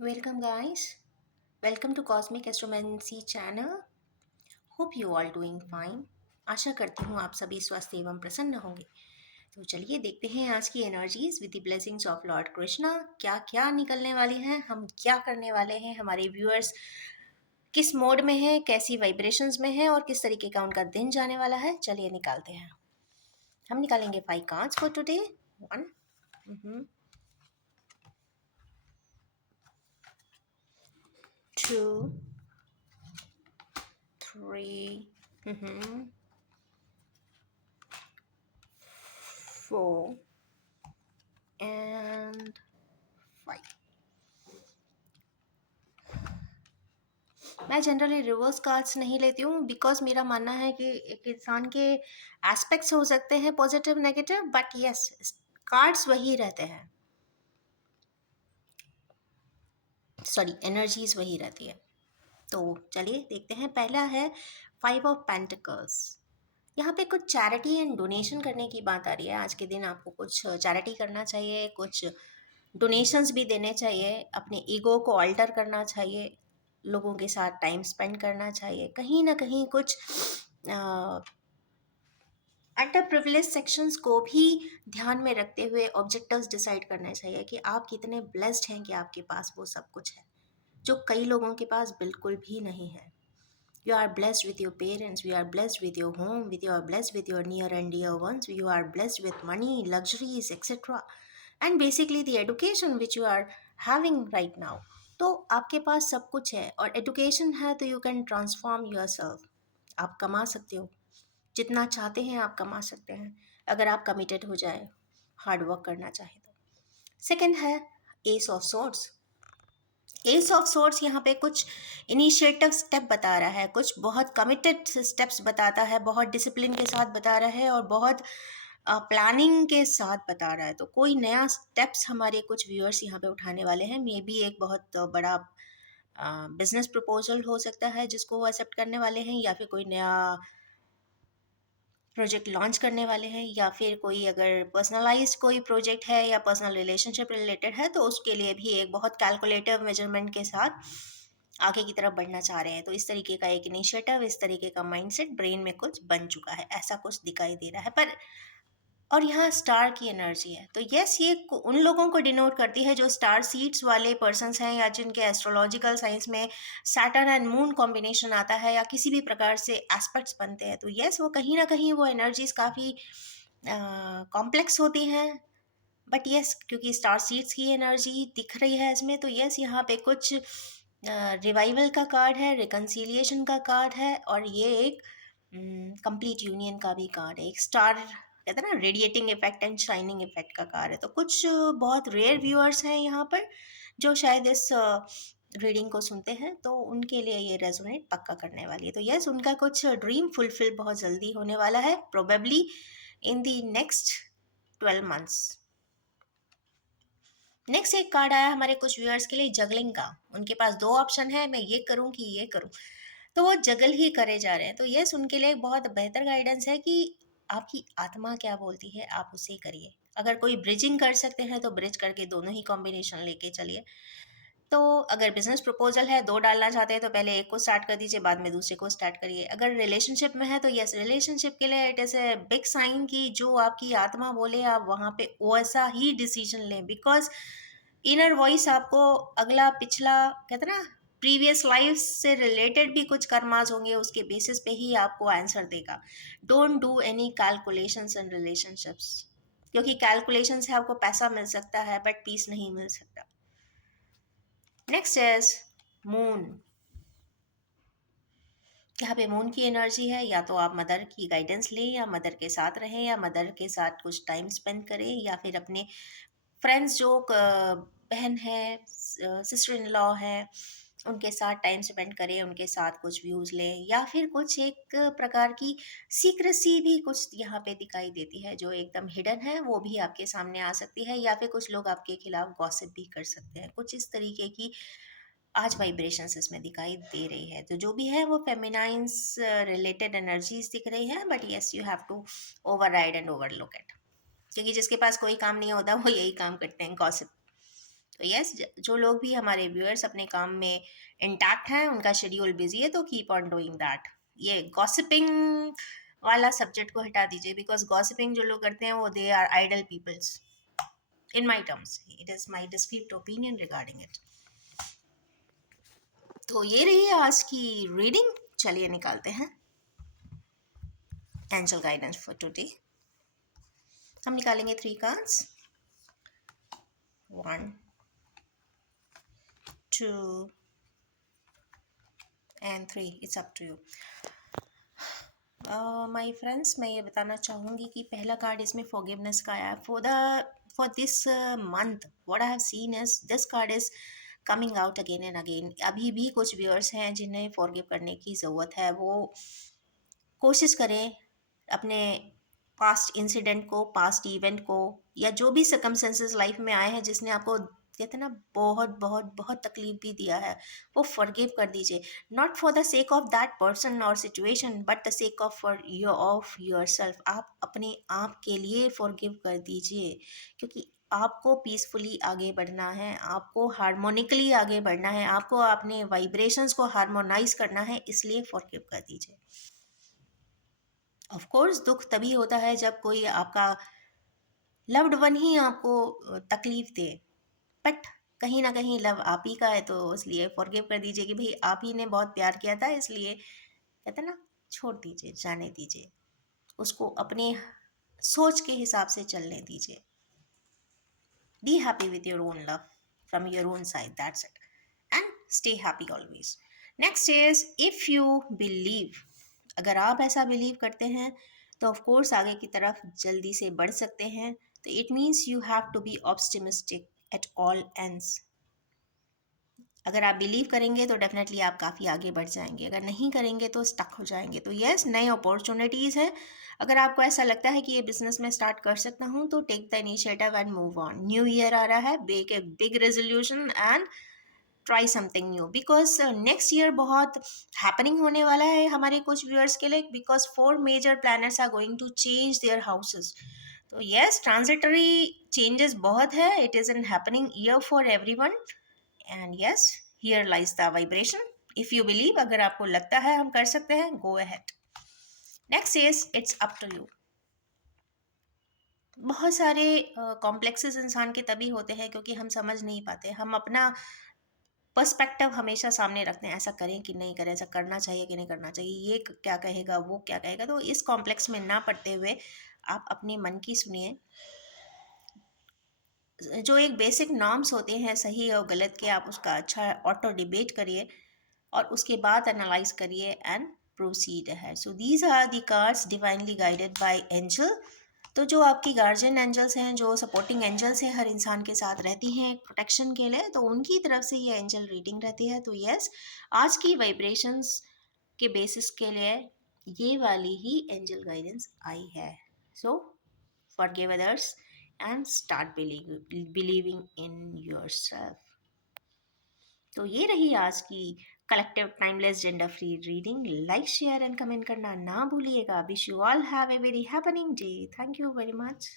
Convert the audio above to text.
Welcome, guys. Welcome to Cosmic Astromancy channel. Hope you all doing fine. आशा करती हूँ आप सभी स्वस्थ एवं प्रसन्न होंगे। तो चलिए देखते हैं आज की energies with the blessings of Lord Krishna क्या क्या निकलने वाली हैं, हम क्या करने वाले हैं, हमारे व्यूअर्स किस मोड में हैं, कैसी वाइब्रेशंस में हैं और किस तरीके का उनका दिन जाने वाला है। चलिए निकालते हैं। हम निकालेंगे 5 कार्ड्स फॉर टुडे। 1 2 3 4 and 5। मैं जनरली रिवर्स कार्ड्स नहीं लेती हूँ बिकॉज मेरा मानना है कि एक इंसान के एस्पेक्ट्स हो सकते हैं positive negative, but yes cards वही रहते हैं, सॉरी एनर्जीज वही रहती है। तो चलिए देखते हैं। पहला है 5 ऑफ पेंटिकल्स। यहाँ पे कुछ चैरिटी एंड डोनेशन करने की बात आ रही है। आज के दिन आपको कुछ चैरिटी करना चाहिए, कुछ डोनेशंस भी देने चाहिए, अपने ईगो को ऑल्टर करना चाहिए, लोगों के साथ टाइम स्पेंड करना चाहिए, कहीं ना कहीं कुछ अंडर प्रिविलेज सेक्शंस को भी ध्यान में रखते हुए ऑब्जेक्टिव्स डिसाइड करने चाहिए कि आप कितने ब्लेस्ड हैं कि आपके पास वो सब कुछ है जो कई लोगों के पास बिल्कुल भी नहीं है। You are blessed with your parents, you are blessed with your home, you are blessed with your near and dear ones, you are blessed with money, luxuries, etc. And basically the education which you are having right now. तो आपके पास सब कुछ है और education है तो you can transform your self. आप कमा सकते हो, जितना चाहते हैं आप कमा सकते हैं अगर आप कमिटेड हो जाए, हार्ड वर्क करना चाहे तो। सेकंड है S of swords. S of swords यहाँ पे कुछ इनिशिएटिव स्टेप बता रहा है, कुछ बहुत कमिटेड स्टेप्स बताता है, बहुत डिसिप्लिन के साथ बता रहा है और बहुत प्लानिंग के साथ बता रहा है। तो कोई नया स्टेप्स हमारे कुछ व्यूअर्स यहाँ पे उठाने वाले हैं। मे बी एक बहुत बड़ा बिजनेस प्रपोजल हो सकता है जिसको वो एक्सेप्ट करने वाले हैं, या फिर कोई नया प्रोजेक्ट लॉन्च करने वाले हैं, या फिर कोई अगर पर्सनलाइज्ड कोई प्रोजेक्ट है या पर्सनल रिलेशनशिप रिलेटेड है तो उसके लिए भी एक बहुत कैलकुलेटिव मेजरमेंट के साथ आगे की तरफ बढ़ना चाह रहे हैं। तो इस तरीके का एक इनिशिएटिव, इस तरीके का माइंडसेट ब्रेन में कुछ बन चुका है, ऐसा कुछ दिखाई दे रहा है। पर और यहाँ स्टार की एनर्जी है तो यस ये उन लोगों को डिनोट करती है जो स्टार सीड्स वाले पर्सन्स हैं या जिनके एस्ट्रोलॉजिकल साइंस में सैटर्न एंड मून कॉम्बिनेशन आता है या किसी भी प्रकार से एस्पेक्ट्स बनते हैं। तो यस वो कहीं ना कहीं वो एनर्जीज काफ़ी कॉम्प्लेक्स होती हैं। बट यस क्योंकि स्टार सीड्स की एनर्जी दिख रही है इसमें, तो यस यहाँ पे कुछ रिवाइवल का कार्ड है, रिकन्सिलिएशन का कार्ड है और ये एक कंप्लीट यूनियन का भी कार्ड है। एक स्टार कहते हैं ना radiating effect and shining effect का कार्ड है। तो कुछ बहुत रेयर व्यूअर्स हैं यहाँ पर जो शायद इस रीडिंग को सुनते हैं तो उनके लिए ये रेजोनेट पक्का करने वाली है। तो यस उनका कुछ ड्रीम फुलफिल बहुत जल्दी होने वाला है, probably in the next 12 months. Next एक कार्ड आया हमारे कुछ व्यूअर्स के लिए जगलिंग का। उनके पास दो ऑप्शन है, मैं ये करूं कि ये करूं, तो वो जगल ही करे जा रहे हैं। तो यस उनके लिए एक बहुत बेहतर गाइडेंस है कि आपकी आत्मा क्या बोलती है आप उसे करिए। अगर कोई ब्रिजिंग कर सकते हैं तो ब्रिज करके दोनों ही कॉम्बिनेशन लेके चलिए। तो अगर बिजनेस प्रपोजल है, दो डालना चाहते हैं तो पहले एक को स्टार्ट कर दीजिए, बाद में दूसरे को स्टार्ट करिए। अगर रिलेशनशिप में है तो यस रिलेशनशिप के लिए it is a big sign कि जो आपकी आत्मा बोले आप वहाँ पे वैसा ही डिसीजन लें, बिकॉज इनर वॉइस आपको अगला पिछला कहते ना प्रीवियस लाइफ से रिलेटेड भी कुछ कर्मास होंगे उसके बेसिस पे ही आपको आंसर देगा। Don't do any calculations in relationships, क्योंकि कैलकुलेशन से आपको पैसा मिल सकता है बट पीस नहीं मिल सकता। Next is moon. यहाँ पे मून की एनर्जी है, या तो आप मदर की गाइडेंस लें या मदर के साथ रहें या मदर के साथ कुछ टाइम स्पेंड करें, या फिर अपने फ्रेंड्स जो बहन है, सिस्टर इन लॉ है, उनके साथ टाइम स्पेंड करें, उनके साथ कुछ व्यूज़ लें, या फिर कुछ एक प्रकार की सीक्रेसी भी कुछ यहाँ पे दिखाई देती है जो एकदम हिडन है, वो भी आपके सामने आ सकती है, या फिर कुछ लोग आपके खिलाफ गॉसिप भी कर सकते हैं। कुछ इस तरीके की आज वाइब्रेशंस इसमें दिखाई दे रही है। तो जो भी है वो फेमिनाइंस रिलेटेड एनर्जीज दिख रही है, but yes you have to override and overlook it, क्योंकि जिसके पास कोई काम नहीं होता वो यही काम करते हैं, गॉसिप। तो यस, जो लोग भी हमारे व्यूअर्स अपने काम में इंटैक्ट हैं, उनका शेड्यूल बिजी है, तो कीप ऑन डूइंग दैट। ये गॉसिपिंग वाला सब्जेक्ट को हटा दीजिए, बिकॉज गॉसिपिंग जो लोग करते हैं वो they are idol peoples, in my terms, it is my descript opinion regarding it. तो ये रही आज की रीडिंग। चलिए निकालते हैं एंजल गाइडेंस फॉर टुडे। हम निकालेंगे 3 cards, 1 2 and 3, it's up to you. My friends, मैं ये बताना चाहूँगी कि पहला कार्ड इसमें फॉरगिवनेस का आया है। For this month what I have seen is this card is coming out again and again. अभी भी कुछ व्यूअर्स हैं जिन्हें फॉरगिव करने की ज़रूरत है। वो कोशिश करें अपने पास्ट इंसिडेंट को, पास्ट इवेंट को, या जो भी सर्कमस्टेंसेस लाइफ में आए हैं जिसने आपको कहते हैं ना बहुत बहुत बहुत तकलीफ भी दिया है, वो फॉरगिव कर दीजिए। Not for the sake of that person और situation, but the sake of yourself. आप अपने आप के लिए फॉरगिव कर दीजिए, क्योंकि आपको पीसफुली आगे बढ़ना है, आपको हारमोनिकली आगे बढ़ना है, आपको अपने वाइब्रेशंस को हारमोनाइज करना है, इसलिए फॉरगिव कर दीजिए। ऑफ कोर्स दुख तभी होता है जब कोई आपका लव्ड वन ही आपको तकलीफ दे, बट कहीं ना कहीं लव आप ही का है, तो इसलिए फॉरगिव कर दीजिए कि भाई आप ही ने बहुत प्यार किया था, इसलिए कहते हैं ना, छोड़ दीजिए, जाने दीजिए, उसको अपने सोच के हिसाब से चलने दीजिए। Be happy with your own love from your own side, that's it, and stay happy always. Next is if you believe. अगर आप ऐसा बिलीव करते हैं तो ऑफ कोर्स आगे की तरफ जल्दी से बढ़ सकते हैं। तो it means you have to be optimistic at all ends. अगर आप बिलीव करेंगे तो डेफिनेटली आप काफ़ी आगे बढ़ जाएंगे, अगर नहीं करेंगे तो स्टक हो जाएंगे। तो यस, नए अपॉर्चुनिटीज़ हैं। अगर आपको ऐसा लगता है कि ये बिजनेस में स्टार्ट कर सकता हूँ, तो take the initiative and move on. New year आ रहा है, make a big resolution and try something new, because next year बहुत हैपनिंग होने वाला है हमारे कुछ व्यूअर्स के लिए, because 4 major planets are going to change their houses. तो यस, ट्रांजिटरी चेंजेस बहुत है, it is an happening year for everyone, and yes, here lies the vibration. If you believe, अगर आपको लगता है हम कर सकते हैं, go ahead. Next is it's up to you. बहुत सारे कॉम्प्लेक्सेस इंसान के तभी होते हैं क्योंकि हम समझ नहीं पाते, हम अपना पर्सपेक्टिव हमेशा सामने रखते हैं, ऐसा करें कि नहीं करें, ऐसा करना चाहिए कि नहीं करना चाहिए, ये क्या कहेगा, वो क्या कहेगा। तो इस कॉम्प्लेक्स में ना पड़ते हुए आप अपने मन की सुनिए। जो एक बेसिक नॉर्म्स होते हैं सही और गलत के, आप उसका अच्छा ऑटो डिबेट करिए और उसके बाद एनालाइज करिए एंड प्रोसीड है। So these are the cards divinely guided by angel. तो जो आपकी गार्जियन एंजल्स हैं, जो सपोर्टिंग एंजल्स हैं, हर इंसान के साथ रहती हैं एक प्रोटेक्शन के लिए, तो उनकी तरफ से ये एंजल रीडिंग रहती है। तो यस, आज की वाइब्रेशंस के बेसिस के लिए ये वाली ही एंजल गाइडेंस आई है। सो forgive others and start believing in yourself। तो ये रही आज की collective timeless gender free reading. Like, share and comment करना ना भूलिएगा। Wish you all have a very happening day. Thank you very much.